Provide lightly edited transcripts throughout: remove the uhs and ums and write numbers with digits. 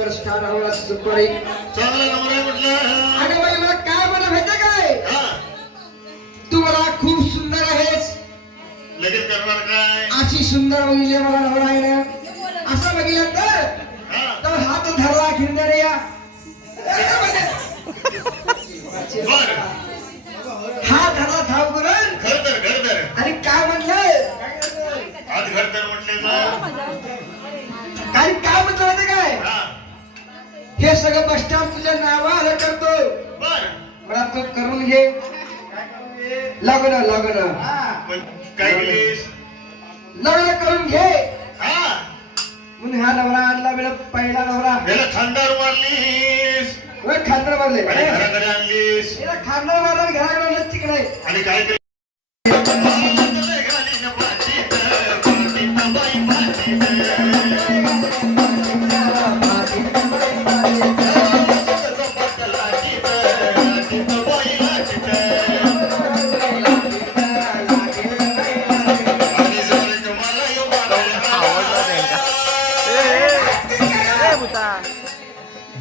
Superstar हवा सुपरी चांगला number आहे म्हटलं. आणि बाई मला काय म्हणा माहिती काय तू मला खूप सुंदर आहेस. लगेच करणार काय? अशी सुंदर बघितली मला नवरा आहे ना असं बघितलं तर हात धरला खिंडर या बर हात धरला धाव करून घरदर आणि काय म्हणलं आज घरदर म्हटले ना. काय म्हटलं होतं काय हे सगळं बस स्टँड तुझ्या नावाला करतो. बर मला तू करून घे लग्न लग्न पण काय केलीस? लग्न करून घे हा म्हणून हा नवरा आणला वेळ पहिला नवरा याला खानदार मारलीस खांदर मारले आणि घराकडे आणलीस खांदर मारला घराकडे तिकडे आणि काय केली?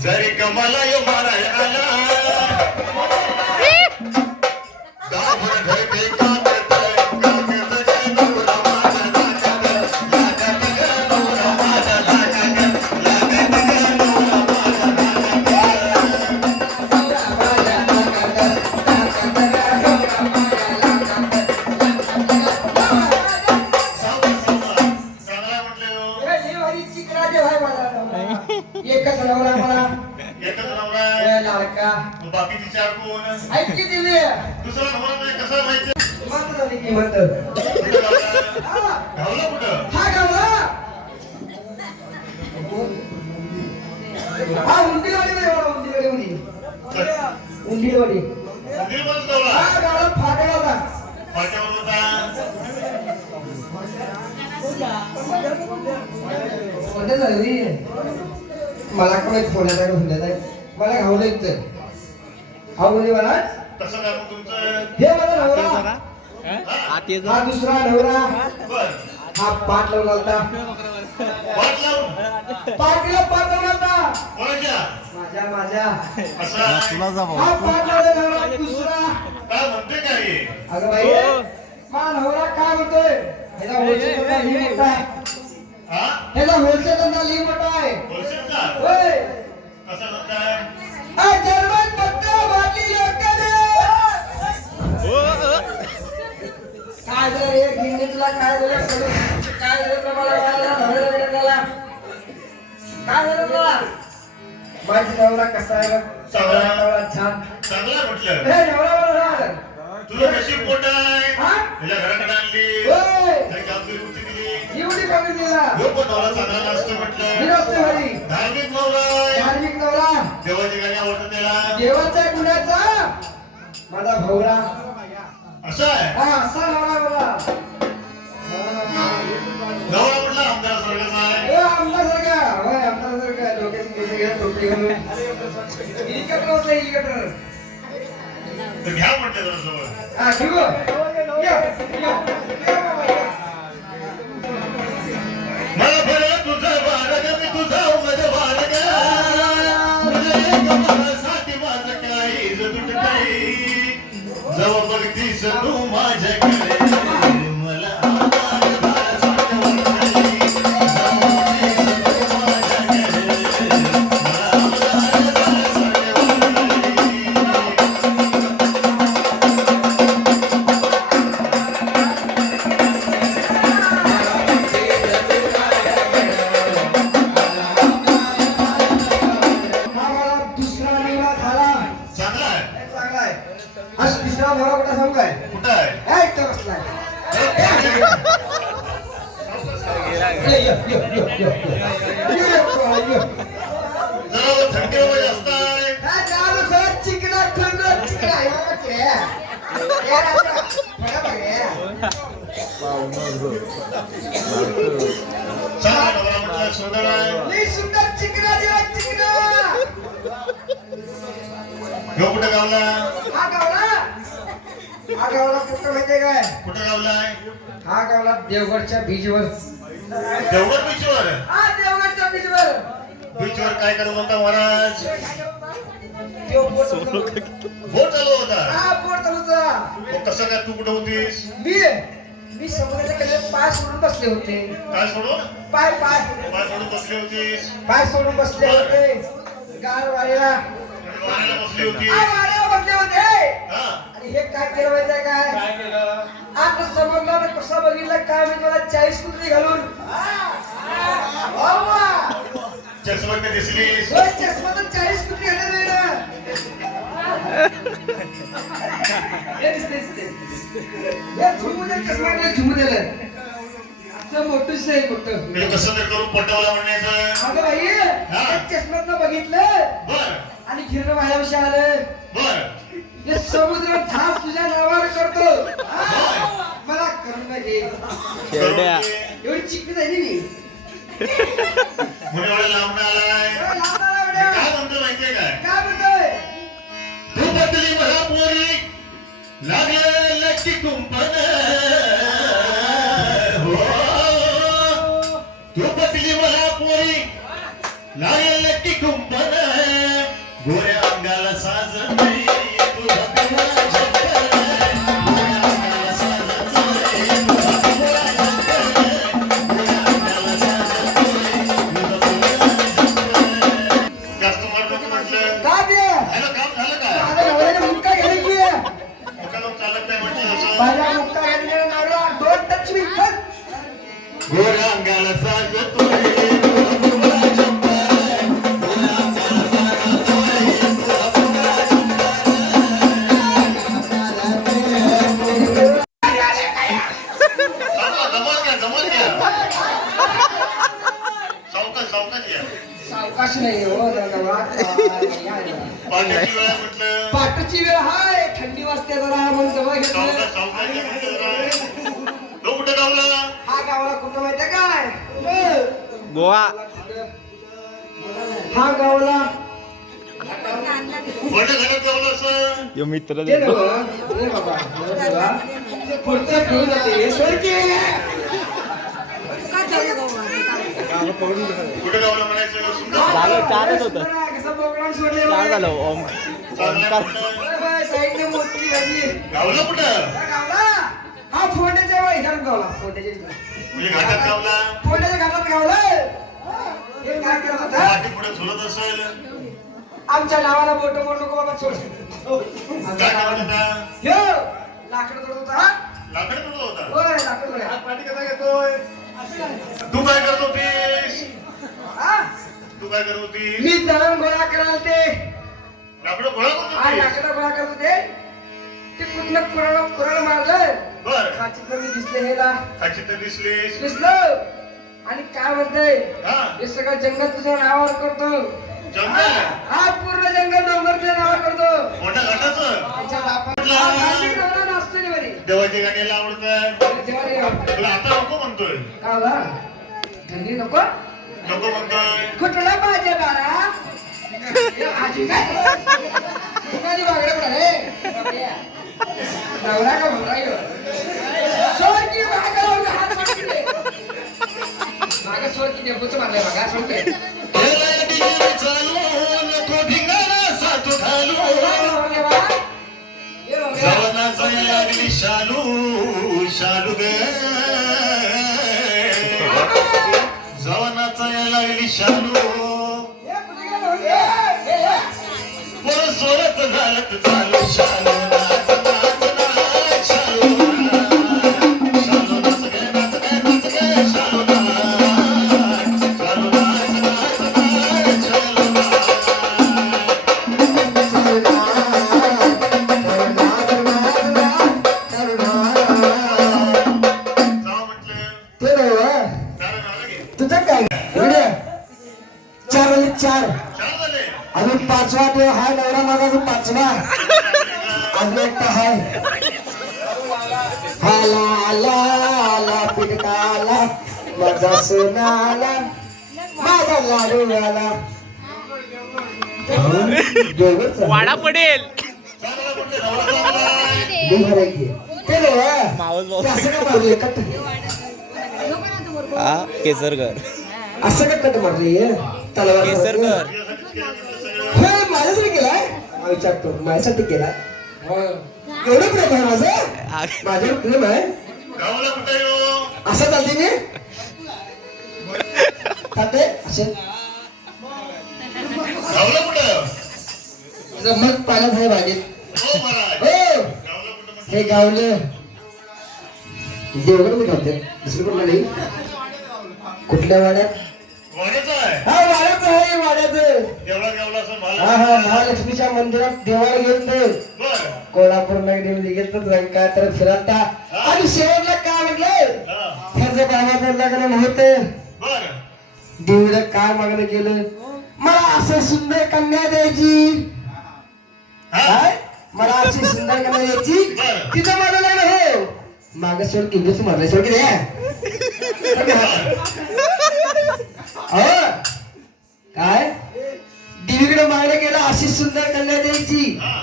जरी कमाला यो माराय आला दाभर धरते कागद नवरा माझा लागत नवरा माझा लागत नवरा चांगला म्हटलं चिकराचे भाई मला एकच नवरा मला एकच नवरा आहे. लाडका मग बाकीची चार कोण? ऐकी दिली दुसरा नवरा नाही कसा माहिती? म्हणत झाली की म्हणत कुठं गावला? गावला कुठं? हा गावला हा उंडीवाडी नाही मला उंडीवाडी उंडीवाडी दिलवंत गावला. हा गावला फाट्याला होता फाट्यावर होता. कोणत्या झाली मला काय फोड्यात आहे फोड्यात आहे मला घावलं इथं हा बोली मला कसं काय मग तुमचं? हे मला नवरा हा दुसरा नवरा बर हा पाठ लावून आलता वाट लावून पाठीला पाठ लावून आलता कोणाच्या? माझ्या असा हा पाठ लावला नवरा दुसरा काय म्हणते काय हे? अगं बाई मा नवरा काय म्हणतोय ह्याचा होलसेल धंदा लई मोठा आहे हा? ह्याचा होलसेल धंदा लई मोठा आहे होलसेलचा? होय कसा धंदा आहे? जर्मन पत्ता बाटली लोकांना काय झालं रे गिरणीतला काय झालं काय झालं मला काय झालं तुला माझी नवरा कसा आहे बघ चांगला. नवरा छान चांगला म्हटलं. हे नवरा बरोबर तुला कशी पोट आहे? हा? तुझ्या घराकडे आणली. होय काही कामगिरी होती दिली. एवढी कमी दिला हो पण नवरा चांगला नसतो म्हटलं. विनोद हरी धार्मिक नवरा आहे. धार्मिक नवरा देवाची गाणी आवडतात त्याला. देवाच्या गुणाचा माझा भवरा असं आहे. हा असा नवरा मला नवरा म्हटलं आमदार स्वर्गाचा आहे. आमदार सारखा होय आमदार सारखा डोक्याची केस घ्या टोपी घालून हेलिकॉप्टर होतं हेलिकॉप्टर तर घ्या म्हटलं जरा जवळ. हा ठीक आहे या बाबा या मला बरं तुझं बाळग मी तुझं माझं बाळग तुझं एक मनासाठी माझं काही जतूट काही जवळ बघतीस तू माझ्याकडे मला आधार झाल्यासारखं वाटतंय. जवळ बघतीस तू माझ्याकडे मला आधार झाल्यासारखं मला दुसरा निवास झाला चांगला आहे. चांगला आहे आज तिसरा नवरा कुठं सांगू काय कुठं आहे? एक तर बसलाय जरा थंडी हवा जास्त आहे. चिकना चांगला नवरा म्हटलं सुंदर आहे. सुंदर चिकना देवा चिकना ह्यो कुठं गावला? हा गावला कुठं माहितीये काय कुठं गावलाय? हा गावला देवगडच्या बीचवर देवगड बीचवर. हा देवगडच्या बीचवर बीचवर काय करत होता महाराज? तो बोट चालू बोट चालू होता. हा बोट चालू होता. मग कसं काय तू कुठं होतीस? मी समुद्राच्या कडेला पाय सोडून बसले होते. काय सोडून? पाय पाय सोडून बसली होतीस? पाय सोडून बसले होते. गार वाऱ्याला वाऱ्याला बसली होती. वाऱ्याला बसले होते. हा. आणि हे काय केलं माहितीये काय? काय केलं? आता समजला कसा बघितला काय मी मला 40 कुत्री घालून चष्माने दिसलीस? चष्मा तर 40 कुत्री घालून झुमू दिलं असं मोठंच आहे मोठं. म्हणजे कसं तर करून पटवलं म्हणायचं. अगं बाई चष्म्यातनं बघितलं बर आणि खिरण माझ्याविषयी आलं. बर हे समुद्र झाप तुझ्या नावावर करतो. मला करून घे. एवढी चिकनी झाली मी. म्हणून एवढा लांब आलाय. काय म्हणतो माहितीये काय? काय म्हणतोय? तू बदली मला पोरी लागले लकी कुंपण. हो तू बदली मला पोरी लागले लकी कुंपण. गोऱ्या अंगाला साजन नाही तुझा पिवळा झंपर. गोऱ्या अंगाला साजन नाही तुझा पिवळा झंपर. गोऱ्या अंगाला साजन नाही तुझा पिवळा झंपर. जास्त मारतो की म्हटलं? का ते? झालं काम झालं का? माझ्या नवऱ्याने मुक्का घ्यायला की मुका लोक चालत नाही म्हटलं असं. माझ्या मुक्का घ्यायला नवरा डोंट टच मी. गोऱ्या अंगाला साजतोय तुझा पिवळा झंपर. गोऱ्या अंगाला साजतोय तुझा पिवळा झंपर. जमल घ्या. सावकाश घ्या. सावकाश नाही हो दादा. पाण्याची वेळ आहे म्हटलं. पाटाची वेळ हाय. थंडी वाजते जरा म्हणून जवळ घेतलं. सावकाश घ्या म्हटलं जरा. तो कुठं गावला? हा गावाला कुठं माहितीये काय? गोवा. हा गावाला कोणत्या घरात गावला असं? यो मित्र ते नव्हं. ए बाबा पुढचं घेऊन जाते. सोड की. कुठं गावला म्हणायचं? सुंदर झालं, चारच होतं. कसं बोकडानं सोडले चार बाई. झालं ओम. चांगलं कुठं? बाय बाय, साईडने मोठी झाली. गावला कुठं? हा गावला. हा फोंड्याच्या बाई ह्याच्यात गावला. फोंड्याच्या इथं. म्हणजे घाटात गावला. फोंड्याच्या घाटात गावला. हे काय करत होता? वाटी पुढे झुलत असेल. आमच्या नावाला बोट मोड नको बाबा सोड. आमच्या काय करत नावाला होता? ह्यो लाकडं तोडत होता. लाकड तुडत होता. होय लाकडं तोडत. हात पाठी कसा घेतोय? तू काय करत होतीस? हा? तू काय करत होतीस? मी दळण गोळा करायला ते लाकडं गोळा करत हा होतीस? लाकडं गोळा करत होते. ते कुठलं कुणाला मारलं. बर खाचीतलं मी दिसले हेला. खाची तर दिसलीस. दिसलं आणि काय म्हणतंय हा हे सगळं जंगल तुझ्या नावावर करतो. जंगल हा पूर्ण जंगल डोंगर तुझ्या नावावर करतो. मोठ्या घाटाचं त्याच्या बापाला कार्तिक नवरा नाचतो रे बरी. देवाची गाण्याला आवडत. जेव्हा तुला आता नको म्हणतोय. का बा? थंडी नको नको म्हणतोय. कुठला पाहिजे बाळा? हे आजी काय? कुणाली बागडे पडा रे? नवरा का म्हणरा ह्यो? सोड की मागं लावून हात मारते रे. मागं सोड की डेपुचं मारलंय बघा, सोड की. गेला डिगरी चालू नको भिंगाला साथू घालू. काय मारलंय बा? हे बघा. जवनाचा लागली शालू शालू ग. जवनाचा लागली शालू. हे कुठे गेलं? हे. पोरं सोरत झालत चालू शालू नाच नाच नाच शालू नाच. शालू नाच गे नाच गे नाच गे शालू नाच. शालू नाच नाच नाच शालू नाच. जाऊ म्हटलं. ते नव्हं. झालं झालं घे. तुझं काय? एवढे? 4 वाजले 4. चार झाले. अजून 5वा देव हाय. नवरा माझा अजून 5वा. अजून एकटा हाय. आला आला आला पिटकाला माझा सोनाला माझा लाडू आला. दोघंच आहे. वाडा पडेल. चांगलं कुठे नवरा चांगलाय. दोघं आहे की. ते नव्हं. मावस भाऊ. ते असं का मारले कट? हा केसरकर. असं का कट मारली तलवार केसरकर तुझ्यासाठीच केलं म्हटलं सगळं. होय माझ्यासाठी केलाय मला विचारतो माझ्यासाठी केलाय एवढं प्रेम आहे माझं माझ्यावर प्रेम आहे गावाला कुठे येऊ असं चालते मी चालते असे गावाला कुठं मग पाण्यात आहे बागेत हो महाराज हो गावाला कुठं म्हणजे हे गावलं देवगड मी घालते दुसरी कोणला नाही कुठल्या वाड्यात वाड्याचं आहे हा वाड्यात आहे वाड्याचं देवळात गावला असं हा मला हा महालक्ष्मीच्या मंदिरात देवाला गेलतो बर कोल्हापूर नगरी गेलतो रंका तर फिरता आणि शेवटला काय म्हटलं हा ह्याचं बाबाचं लग्न होत बर देवीला काय मागणं केलं मला असं सुंदर कन्या द्यायची हा काय मला अशी सुंदर कन्या द्यायची बरं. तिचं माझं लग्न हो माग सोड किंमत मारला सोड की काय देवीकडे मागणं केलं अशी सुंदर कन्या द्यायची हा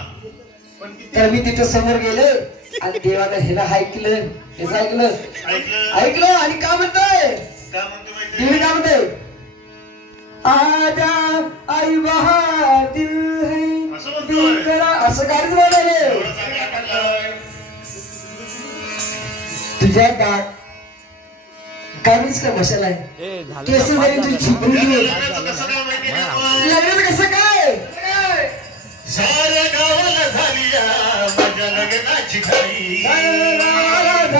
पण किती तर मी तिथं समोर गेले आणि देवानं हेला ऐकलं हेच ऐकलं ऐकलं ऐकलं आणि काय म्हणतोय काय म्हणतो माहिती देवी काय म्हणते आजा आई बहा दिल है असं म्हणतोय. दिल करा असं गाडीच म्हणाले एवढं चांगलं टाकलं तुझ्या दाट गाडीच का मशाला आहे ए झालं केस ना, जरी पाच तुझी झालं. छिपरी लग्नाचं कसं काय माहिती आहे का? लग्नाचं कसं काय साऱ्या गावाला झाली या माझ्या लग्नाची घाई लग्नाची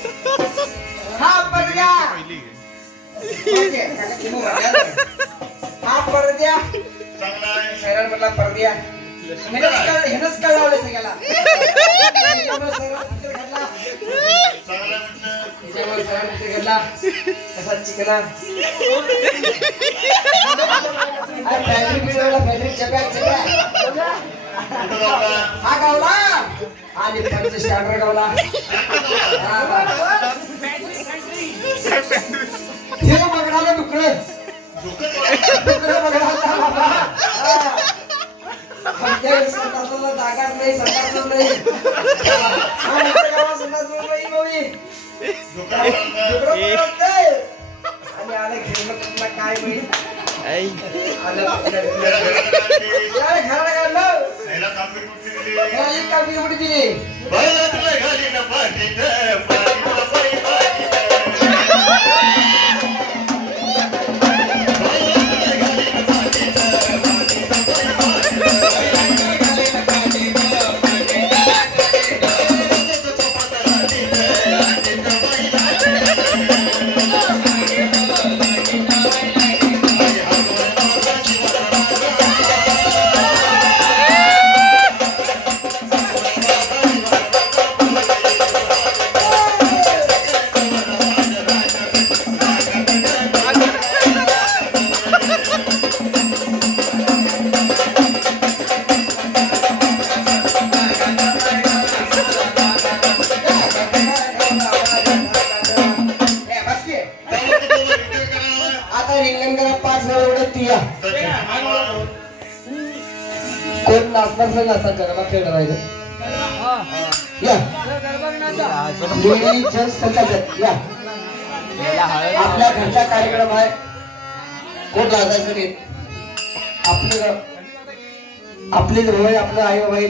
हा परद्या हा परद्या चांगला आहे सैराट मधला परद्या ह्यानंच कळवलं सगळ्याला चांगला म्हटलं त्याच्यामुळे सैराट घडला कसा चिकना फॅब्रिक बिघडवला फॅब्रिक चप्या चप्या कुठं गावला हा गावला आणि पंच स्टँडर गावला हे बघणाला डुकरं डुकरं बघणाला आमच्या संडासाला जागाच नाही संडासच नाही आमच्या गावात संडास नाही मम्मी दुकान डुकरं बघणाला आणि आलं घेऊन कुठला काय माहित ऐ, आलं त्याला घराला काढलं त्याला कापडी कुठली दिली घराला एक कापडी कुठे दिली बाळातलं घालीन पाठीत पाठीला बाई पाठीत आता रिंगण करा 5 वेळा एवढं तिया कोण नाचणार नाही नाचणार गरबा खेळणार आहे या लेडी जज संघाचं या याला हळद आपल्या घरचा कार्यक्रम आहे कोण लाजायचं नाही आपले होय आपलं आई बाबा या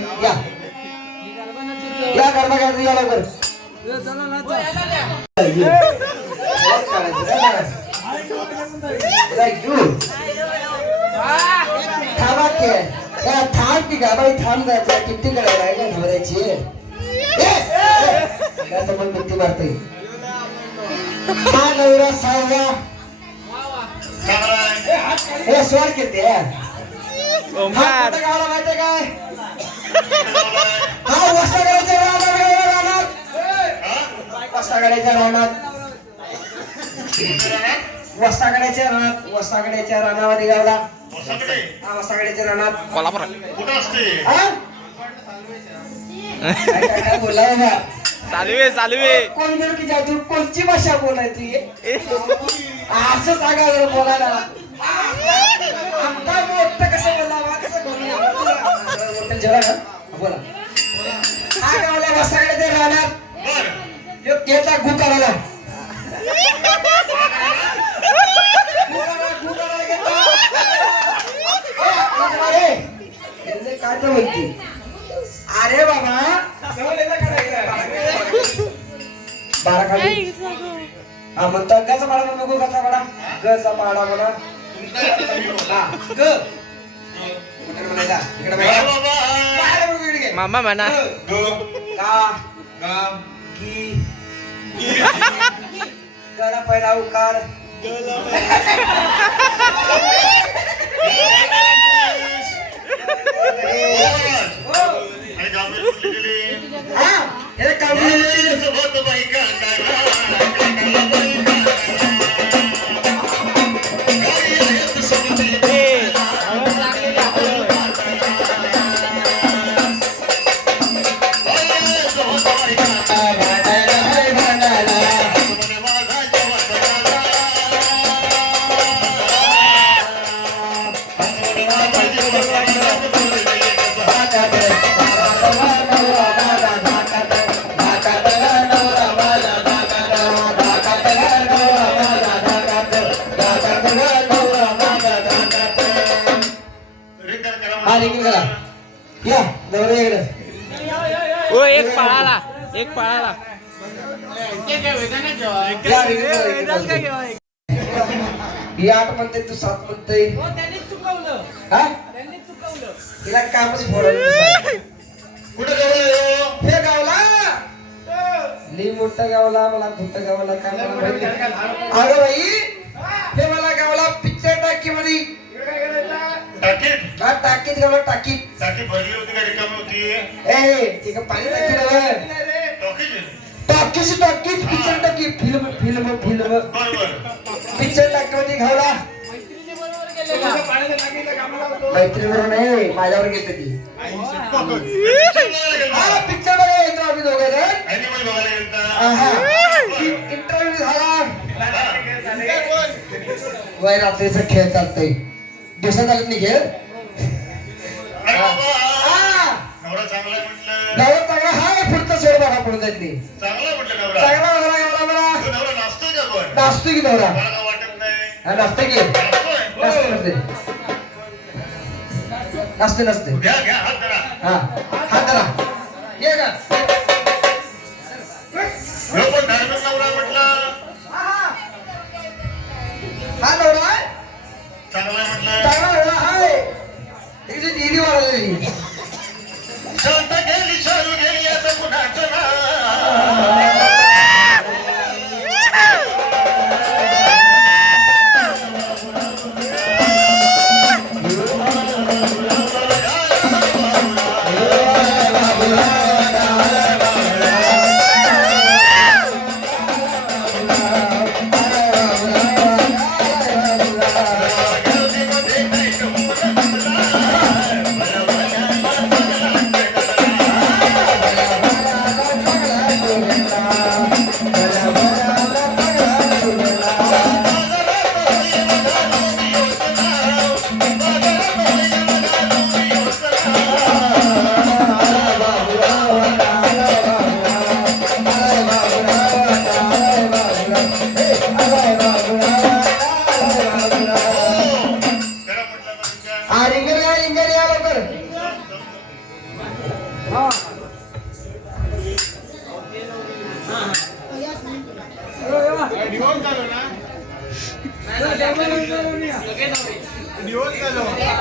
या गरबा घ्यायचं या लवकर करायचं थांबा की थांब की गाबाई थांब जायचं किती करायला आहे का नवऱ्याची पण किती मारते हा नवरा सावळा चांगला आहे. हे स्वर किती ओंकार गावाला माहितीये काय चांगला आहे. हा वस्तागड्याच्या रानात हा? वस्तागड्याच्या रानात वस्तागड्याच्या रानामध्ये गावला वसाकडे हा वस्तागड्याच्या रानात कोल्हापूर कुठं असते हा? काय बोलाय ना चालू आहे कोण गेलो की जाऊ कोणची भाषा बोलायची असं सांगा जरा बोलायला आमचा मोठं कसं बोलावा कसं बोलूया मोठं जेवढा ना बोला हा गावला वस्तागड्याच्या रानात बर यो केला गु करायला काय तर म्हणते अरे बाबा बारा खाली हा म्हणतो गचा पाडा म्हणतो गो गचा पाडा गचा पाडा म्हणा हा ग कुठे म्हणायचा इकडे गा बघा बाबा. बाहेर बघ इकडे मामा म्हणा ग. का गा. की गरा पहिला उकार आणि गावाला कुठली गेली? हा हे काढून सोबत बायका काढा, काढायला बायका काढा. गावी आहेत सोबती हा रिंग करा या नवरे इकडे ओ एक पळाला या रिंग करा ही 8 म्हणते तू 7 म्हणते हा तिला कामच फोडायचं कुठं गावाला हे गावला लई मोठं गावला मला मोठं गावला काय मला माहिती नाही. अगं बाई हे मला गावला पिक्चर टाकी मध्ये टाकीत हा टाकीत गावला टाकीत टाकी भरली होती का रिकामी होती ए ते का पाणी टाकी नव्हे टाकीत टाकीची टाकीत पिक्चर टाकी फिल्म बर बर पिक्चर टाकी मध्ये घावला मैत्री बरोबर नाही माझ्यावर घेते ती हा पिक्चर बघायला येतो आम्ही दोघे जण इंटरव्ह्यू झाला वय रात्रीचा खेळ चालतोय दिवसात चालत नाही खेळ नवरा चांगला म्हटलं नवरा चांगला हाय पुढचा सोड बघा पडून जात नाही चांगला म्हटलं नवरा चांगला नवरा एवढा बरा तो नवरा नाचतोय का पण नाचतो की नवरा मला काय वाटत नाही हा नाचते की नाचतोय नसते घ्या घ्या हात धरा हा हात धरा ये का ह्यो पण धार्मिक नवरा म्हटलं हा नवरा चांगला म्हटलं चांगला नवरा हाय त्याची डिग्री वाढवलेली शांत गेली शाळू गेली आता कुणाचं नाव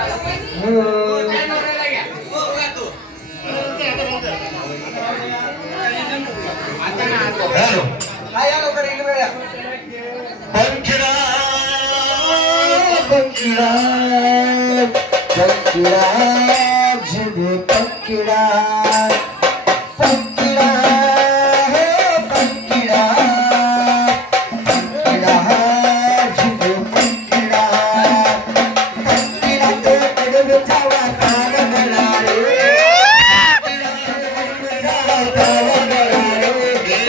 काय नवऱ्याला घ्या. हॅलो काय या लवकर इकडे वळा. पंखिडा पंखिडा पंखिडा जिबे पंखिडा पंखिडा हे पंखिडा पंखिडा जिबे पंखिडा पंखिडा ते कडवे जावा कान गलारे जावा कान गलारे हे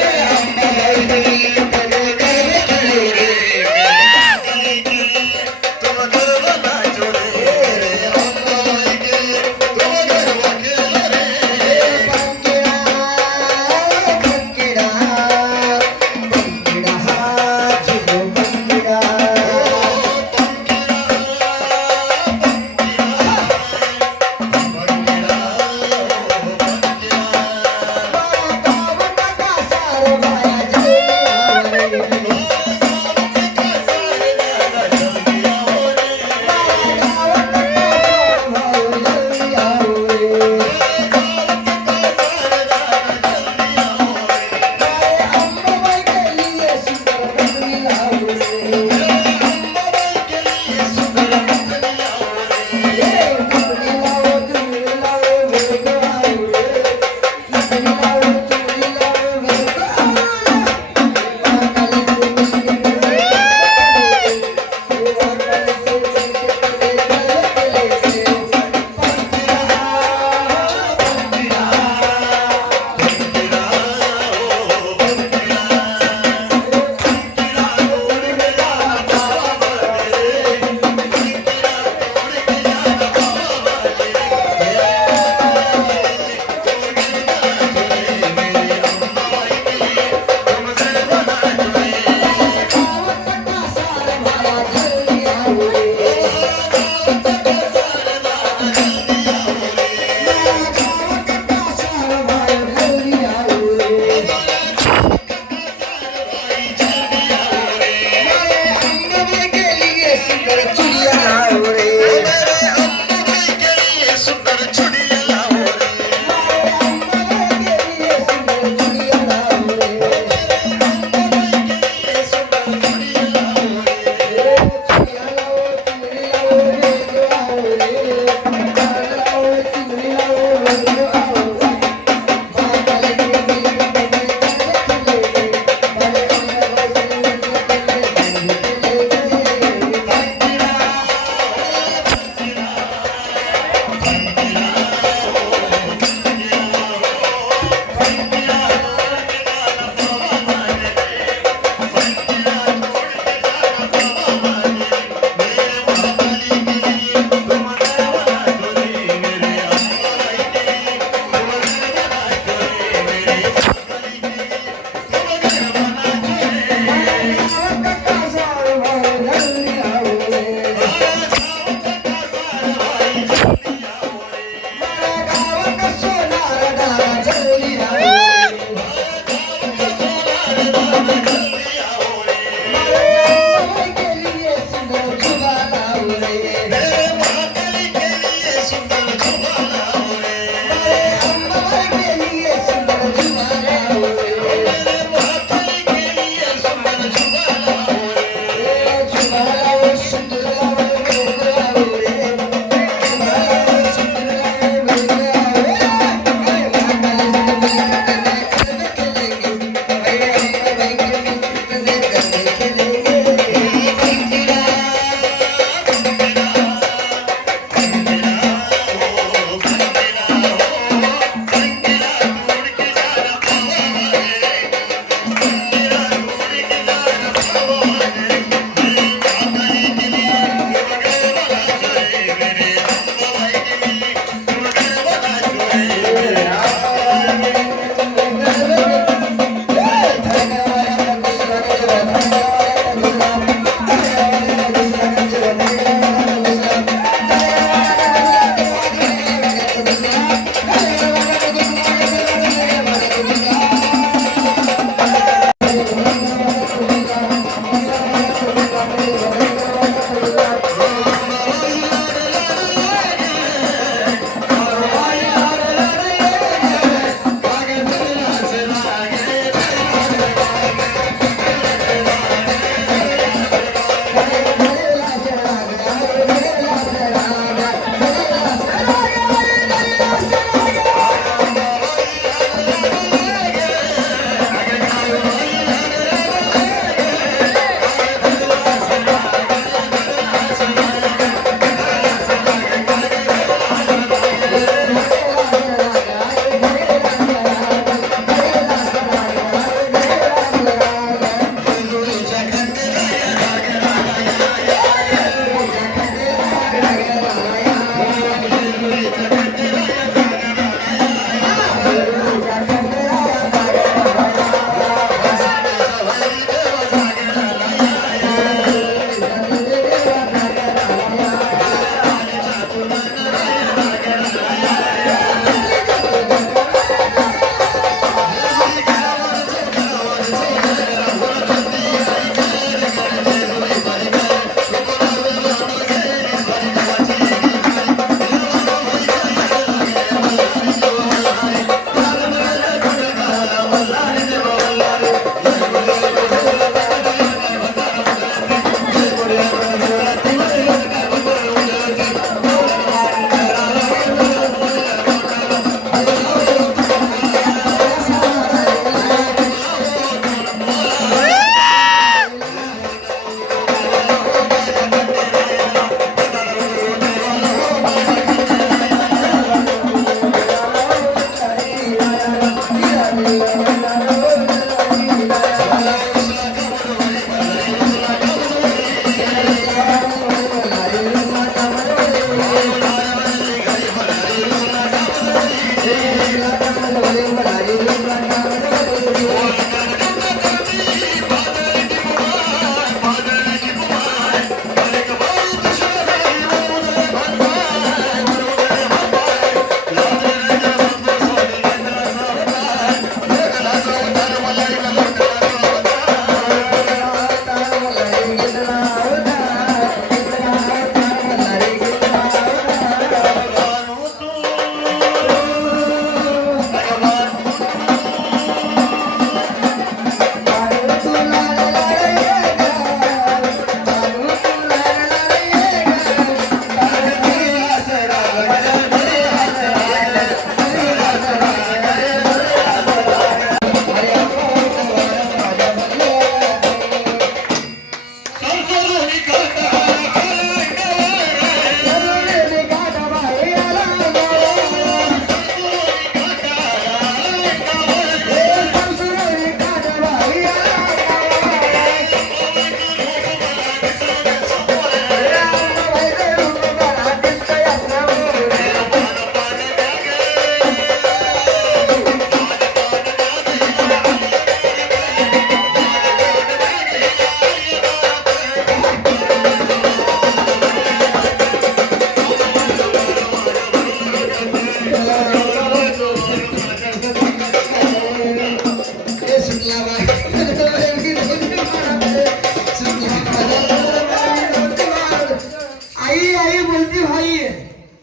बोलती भाई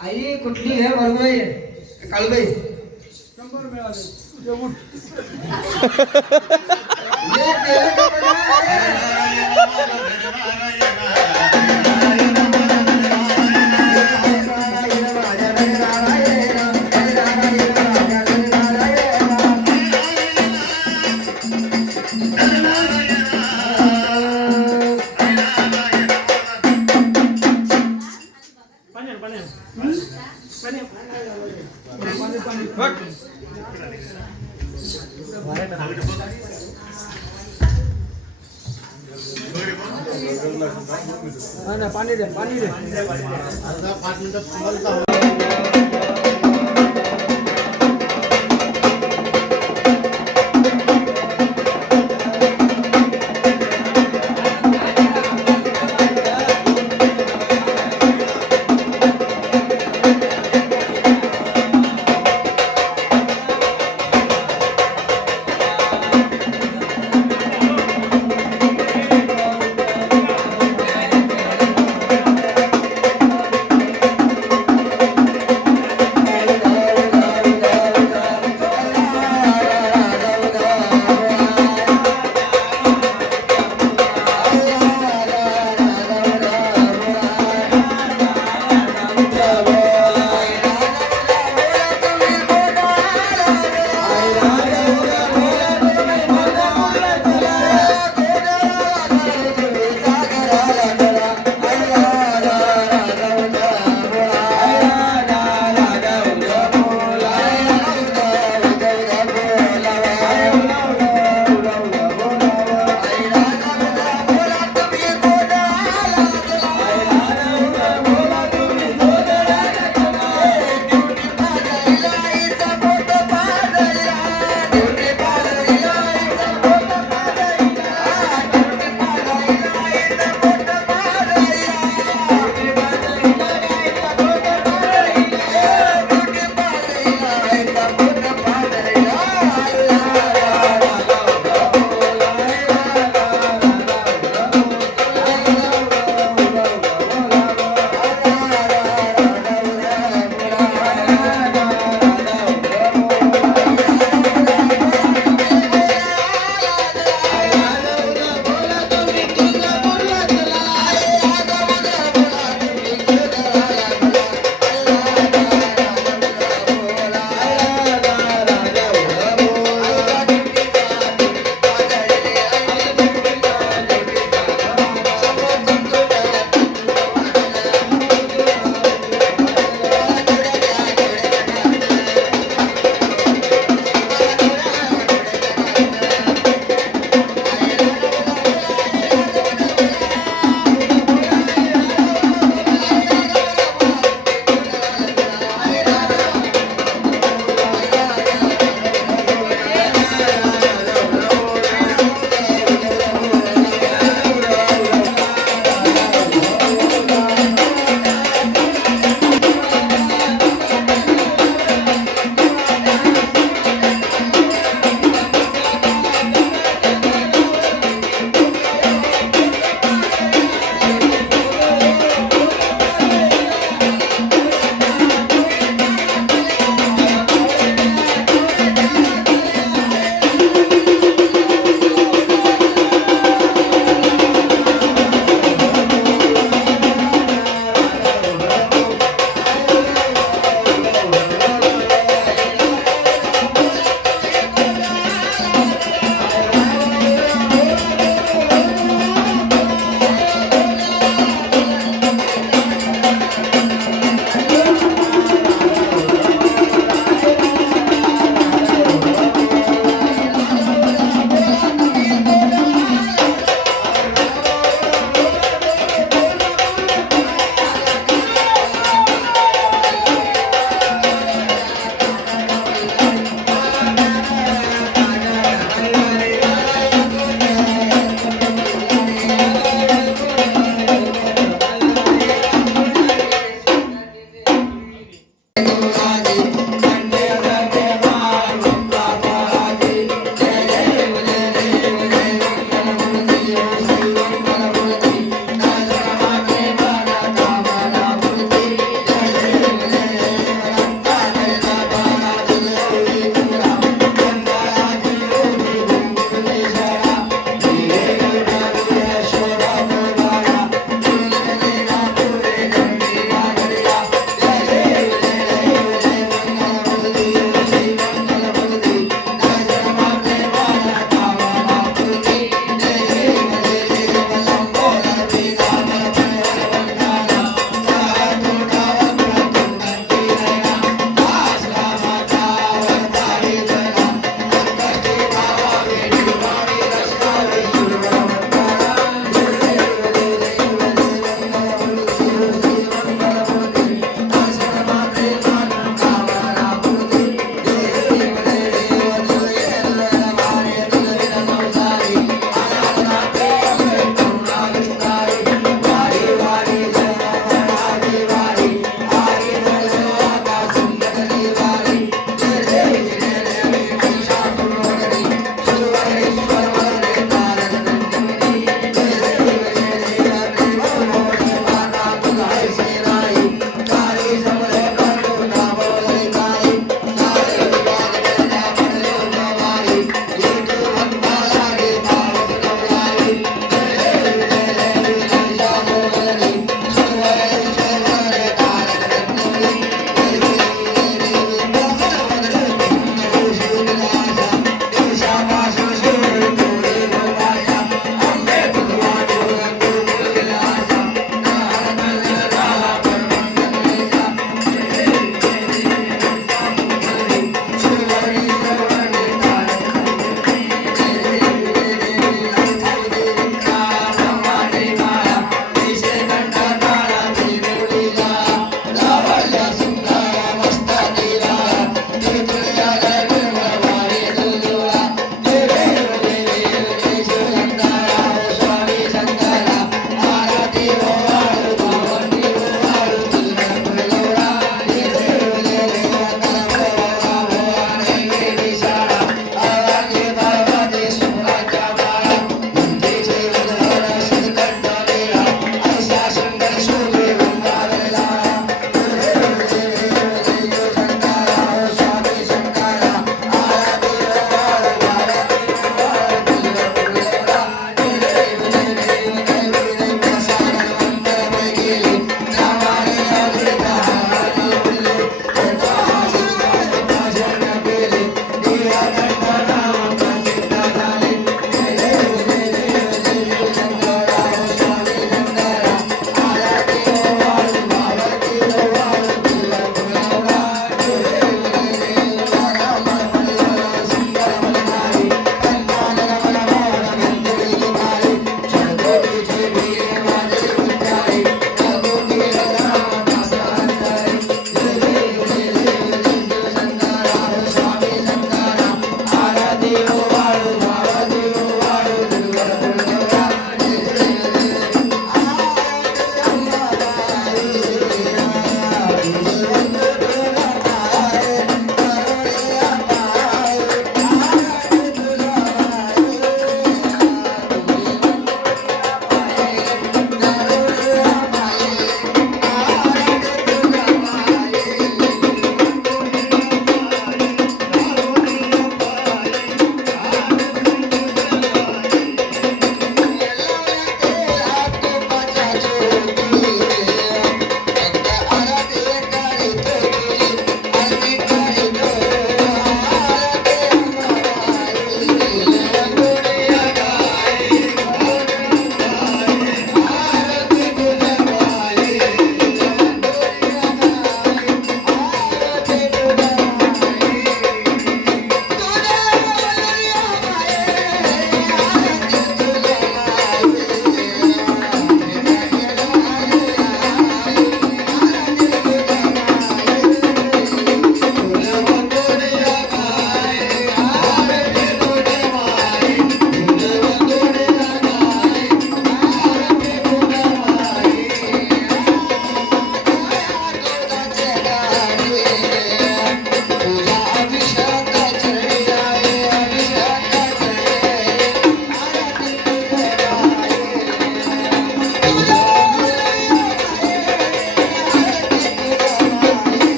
आई कुठली आहे बरोबर आहे काळूबाई ये केलं का बघा? पाणी दे पाणी दे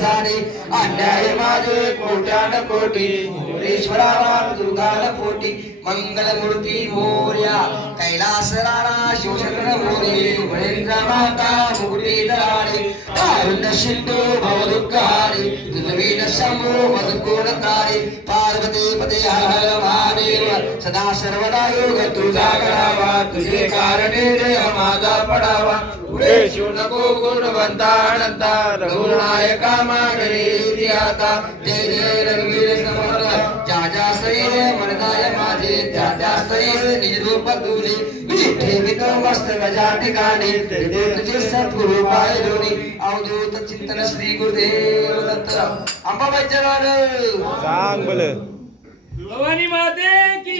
झाले अन्याय माझे कोट्यान कोटी ईश्वराला दुर्गान पोटी मंगलमूर्ती मोर्या कैलास राणा शिवशंकर मोरे महेंद्र माता मुकुटी दराडे कारुण्य सिंधू भवदुःखारे दुर्वीन शंभू मधुकोणकारे पार्वती पते हर हर महादेव सदा सर्वदा योग तुझा करावा तुझे कारणे देह माझा पडावा पुढे शिव नको गुणवंता अनंता रघुनायका मागरी आता जय जय रघुवीर समर्थ ज्या ज्या शरीर मनदाय माझे त्या त्या शरीर निज रूप तुझे मी ठेवित मस्त गजा ठिकाणी ते तुझे सद्गुरु पाय दोन्ही अवधूत चिंतन श्री गुरुदेव दत्त अंबाबाई चरण सांग बोल भवानी माते की